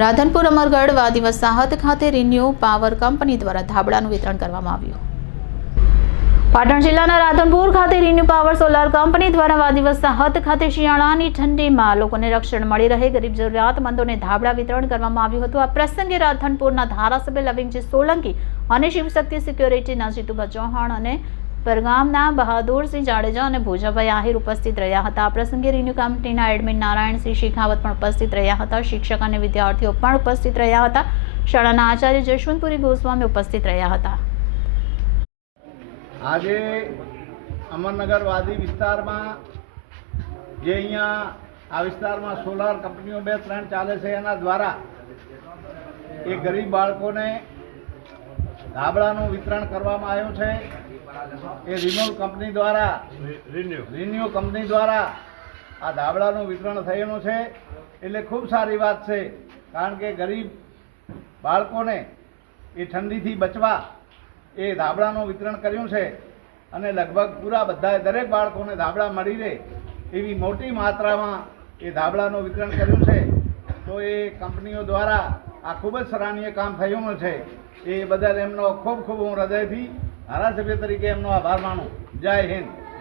રાધનપુર અમરગઢ વાદી વસાહત ખાતે renew power company દ્વારા ધાબળાનું વિતરણ કરવામાં આવ્યું. પાટણ જિલ્લાના રાધનપુર ખાતે રિન્યુ પાવર સોલાર કંપની દ્વારા વાદી વસાહત ખાતે શિયાળાની ઠંડીમાં લોકોને રક્ષણ મળી રહે, ગરીબ જરૂરિયાતમંદોને ધાબળા વિતરણ કરવામાં આવ્યું હતું. આ પ્રસંગે રાધનપુરના ધારાસભ્ય લવિંગજી સોલંકી અને શિવશક્તિ સિક્યોરિટીના જીતુભા ચૌહાણ અને પરગામના બહાદુરસિંહ જાડેજા અને ભોજાભાઈ આહિર ઉપસ્થિત રહ્યા હતા. આ પ્રસંગે રિન્યુ કંપનીના એડમિન નારાયણસિંહ શેખાવત પણ ઉપસ્થિત રહ્યા હતા. શિક્ષક અને વિદ્યાર્થીઓ પણ ઉપસ્થિત રહ્યા હતા. શાળાના આચાર્ય જશવંતપુરી ગોસ્વામી ઉપસ્થિત રહ્યા હતા. આજે અમરનગર વાદી વિસ્તારમાં જે અહીંયા આ વિસ્તારમાં સોલાર કંપનીઓ બે ત્રણ ચાલે છે, એના દ્વારા એ ગરીબ બાળકોને ધાબળાનું વિતરણ કરવામાં આવ્યું છે. એ રિન્યુ કંપની દ્વારા રિન્યુ કંપની દ્વારા આ ધાબળાનું વિતરણ થયેલું છે. એટલે ખૂબ સારી વાત છે કારણ કે ગરીબ બાળકોને એ ઠંડીથી બચવા એ ધાબળાનું વિતરણ કર્યું છે. અને લગભગ પૂરા બધા દરેક બાળકોને ધાબળા મળી રહે એવી મોટી માત્રામાં એ ધાબળાનું વિતરણ કર્યું છે. તો એ કંપનીઓ દ્વારા આ ખૂબ જ સરાહનીય કામ થયું છે. એ બદલ એમનો ખૂબ ખૂબ હું હૃદયથી ધારાસભ્ય તરીકે એમનો આભાર માનું. જય હિન્દ.